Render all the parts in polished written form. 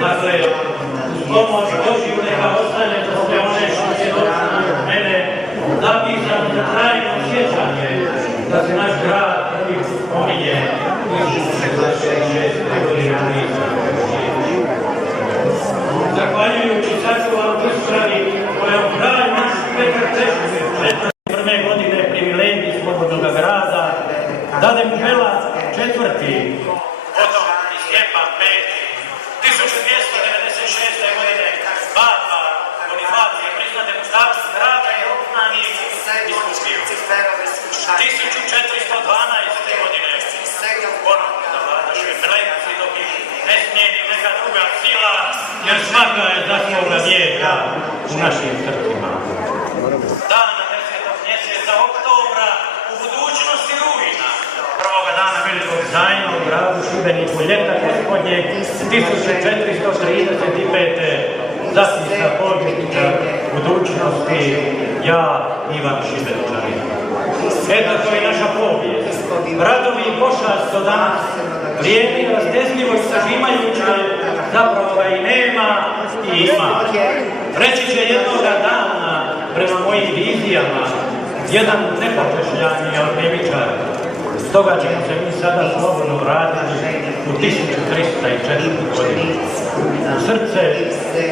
Dakle, pomoć Božju neka ostane za sve one što će doći mene, zapisan za trajno sjećanje, da se naš grad prvi spominje 1966. godine. Zahvaljujući sačuvanom ispravi kojom kraj naš Petar prve godine privilegij slobodnog grada dade mu Bela četvrti, potom i Stjepan peti. 1296. godine Papa Bonifacije priznade mu status grada i obznani biskupiju. 1412. godine ponovno zavladaše Blejci dok ih ne smijeni neka druga sila, jer svaka je za svoga vijeka u našim srcima. Dana 10. mjeseca oktobra u budućnosti rujna, prvoga dana velikog zajma u gradu Šibeniku ljeta gospodnjeg 1435. zapisa povjesnika budućnosti ja, Ivan Šibeničanin. Eto, to je naša povijest. Radovi i pošast do danas, vrijeme i rastezljivo i sažimajuće, zapravo ga i nema i ima. Reći će jednoga dana, prema mojim vizijama, jedan nepočešljani alhemičar. Stoga ćemo se mi sada slobodno vratiti u 1304. godinu, u srce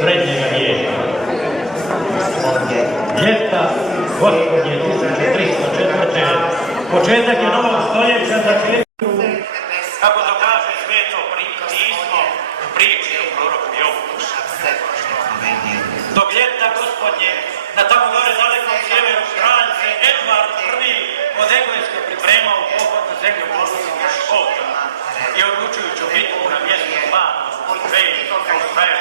srednjega vijeka. Ljeta gospodnje 1304. početak je novog stoljeća za četvrtu, kako to kaže sveto pismo u priči o proroku Jobu. Dok ljeta gospodnje, na tamo gore dalekom sjeveru kralj se Edvard I od Engleske pripremao pohod na zemlju Božjeg Škota i odlučujuću bitku na mjestu Banu, Vejn, Vejn,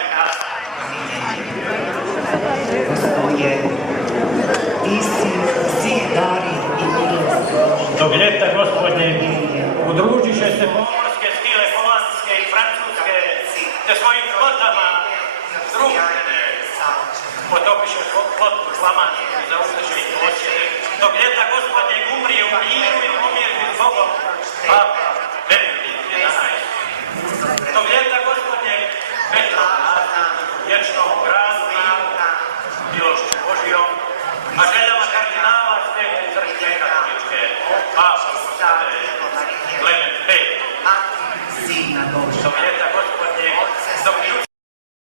Dok ljeta gospodnje udružiše se pomorske sile holandske i francuske, te svojim flotama združene potopiše flotu flamandsku i zauzeše ih posjede. Dok ljeta gospodnje umrije u miru i pomirbi s Bogom, Papa